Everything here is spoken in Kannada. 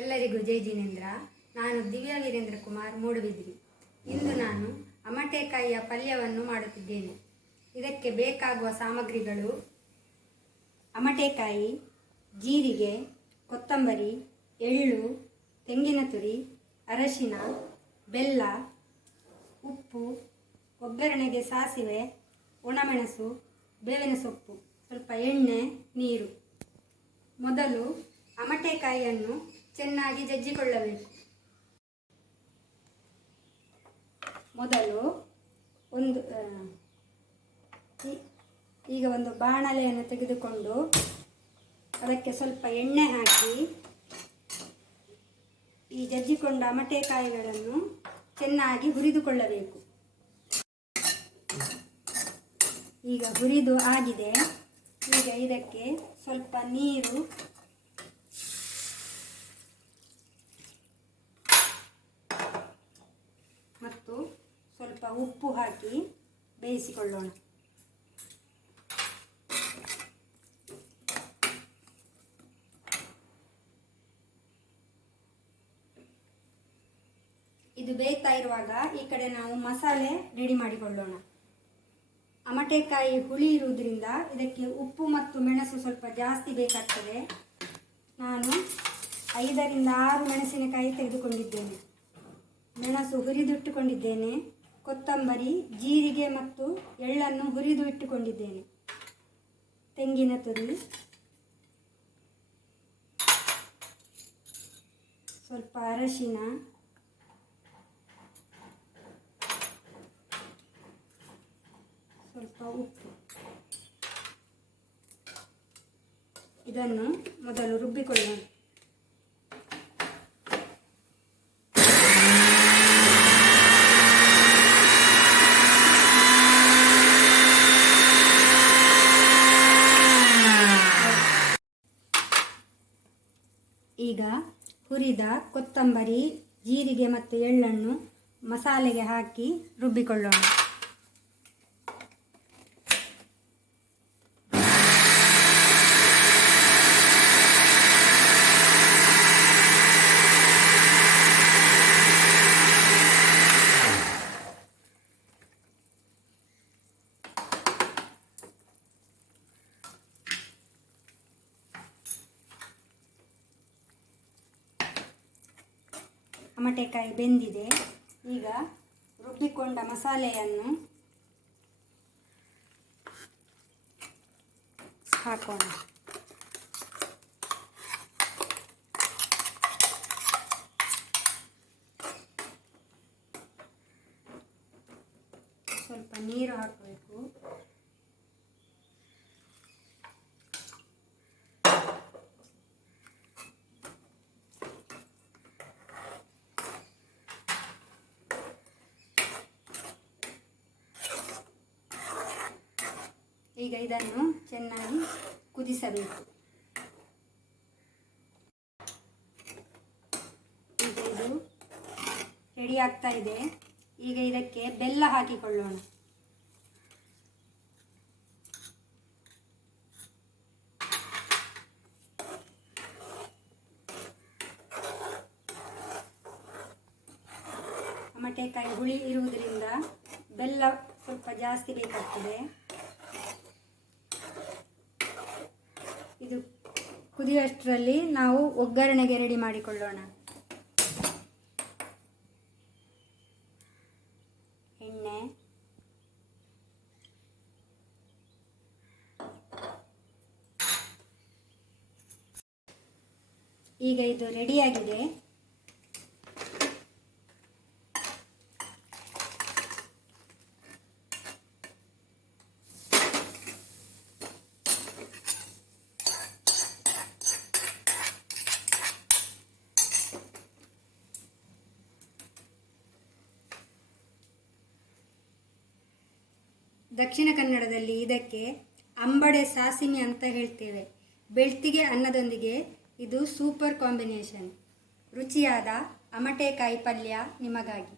ಎಲ್ಲರಿಗೂ ಜೈ ಜಿನೇಂದ್ರ. ನಾನು ದಿವ್ಯಾ ವೀರೇಂದ್ರ ಕುಮಾರ್ ಮೂಡುಬಿದಿರೆ. ಇಂದು ನಾನು ಅಮಟೆಕಾಯಿಯ ಪಲ್ಯವನ್ನು ಮಾಡುತ್ತಿದ್ದೇನೆ. ಇದಕ್ಕೆ ಬೇಕಾಗುವ ಸಾಮಗ್ರಿಗಳು: ಅಮಟೆಕಾಯಿ, ಜೀರಿಗೆ, ಕೊತ್ತಂಬರಿ, ಎಳ್ಳು, ತೆಂಗಿನ ತುರಿ, ಅರಶಿನ, ಬೆಲ್ಲ, ಉಪ್ಪು, ಒಗ್ಗರಣೆಗೆ ಸಾಸಿವೆ, ಒಣಮೆಣಸು, ಬೇವಿನ ಸೊಪ್ಪು, ಸ್ವಲ್ಪ ಎಣ್ಣೆ, ನೀರು. ಮೊದಲು ಅಮಟೆಕಾಯಿಯನ್ನು ಚೆನ್ನಾಗಿ ಜಜ್ಜಿಕೊಳ್ಳಬೇಕು. ಮೊದಲು ಈಗ ಒಂದು ಬಾಣಲೆಯನ್ನು ತೆಗೆದುಕೊಂಡು ಅದಕ್ಕೆ ಸ್ವಲ್ಪ ಎಣ್ಣೆ ಹಾಕಿ ಈ ಜಜ್ಜಿಕೊಂಡ ಅಮಟೆಕಾಯಿಗಳನ್ನು ಚೆನ್ನಾಗಿ ಹುರಿದುಕೊಳ್ಳಬೇಕು. ಈಗ ಹುರಿದು ಆಗಿದೆ. ಈಗ ಇದಕ್ಕೆ ಸ್ವಲ್ಪ ನೀರು ಮತ್ತು ಸ್ವಲ್ಪ ಉಪ್ಪು ಹಾಕಿ ಬೇಯಿಸಿಕೊಳ್ಳೋಣ. ಇದು ಬೇಯ್ತಾ ಇರುವಾಗ ಈ ಕಡೆ ನಾವು ಮಸಾಲೆ ರೆಡಿ ಮಾಡಿಕೊಳ್ಳೋಣ. ಅಮಟೆಕಾಯಿ ಹುಳಿ ಇರುವುದರಿಂದ ಇದಕ್ಕೆ ಉಪ್ಪು ಮತ್ತು ಮೆಣಸು ಸ್ವಲ್ಪ ಜಾಸ್ತಿ ಬೇಕಾಗ್ತದೆ. ನಾನು 5 ರಿಂದ 6 ಮೆಣಸಿನಕಾಯಿ ತೆಗೆದುಕೊಂಡಿದ್ದೇನೆ. ಮೆಣಸು ಹುರಿದು ಇಟ್ಟುಕೊಂಡಿದ್ದೇನೆ. ಕೊತ್ತಂಬರಿ, ಜೀರಿಗೆ ಮತ್ತು ಎಳ್ಳನ್ನು ಹುರಿದು ಇಟ್ಟುಕೊಂಡಿದ್ದೇನೆ. ತೆಂಗಿನ ತುರಿ, ಸ್ವಲ್ಪ ಅರಶಿನ, ಸ್ವಲ್ಪ ಉಪ್ಪು. ಇದನ್ನು ಮೊದಲು ರುಬ್ಬಿಕೊಳ್ಳೋಣ. ಈಗ ಹುರಿದ ಕೊತ್ತಂಬರಿ, ಜೀರಿಗೆ ಮತ್ತು ಎಳ್ಳನ್ನು ಮಸಾಲೆಗೆ ಹಾಕಿ ರುಬ್ಬಿಕೊಳ್ಳೋಣ. ಅಮಟೆಕಾಯಿ ಬೆಂದಿದೆ. ಈಗ ರುಬ್ಬಿಕೊಂಡ ಮಸಾಲೆಯನ್ನು ಹಾಕೋಣ. ಸ್ವಲ್ಪ ನೀರು ಹಾಕಬೇಕು. ಈಗ ಇದನ್ನು ಚೆನ್ನಾಗಿ ಕುದಿಸಬೇಕು. ಈಗ ಇದು ರೆಡಿ ಆಗ್ತಾ ಇದೆ. ಈಗ ಇದಕ್ಕೆ ಬೆಲ್ಲ ಹಾಕಿಕೊಳ್ಳೋಣ. ಅಮಟೆಕಾಯಿ ಹುಳಿ ಇರುವುದರಿಂದ ಬೆಲ್ಲ ಸ್ವಲ್ಪ ಜಾಸ್ತಿ ಬೇಕಾಗ್ತದೆ. ಇದು ಕುದಿಯುವಷ್ಟರಲ್ಲಿ ನಾವು ಒಗ್ಗರಣೆಗೆ ರೆಡಿ ಮಾಡಿಕೊಳ್ಳೋಣ. ಎಣ್ಣೆ, ಈಗ ಇದು ರೆಡಿಯಾಗಿದೆ. ದಕ್ಷಿಣ ಕನ್ನಡದಲ್ಲಿ ಇದಕ್ಕೆ ಅಂಬಡೆ ಸಾಸಿಮಿ ಅಂತ ಹೇಳ್ತೇವೆ. ಬೆಳ್ತಿಗೆ ಅನ್ನದೊಂದಿಗೆ ಇದು ಸೂಪರ್ ಕಾಂಬಿನೇಷನ್. ರುಚಿಯಾದ ಅಮಟೆಕಾಯಿ ಪಲ್ಯ ನಿಮಗಾಗಿ.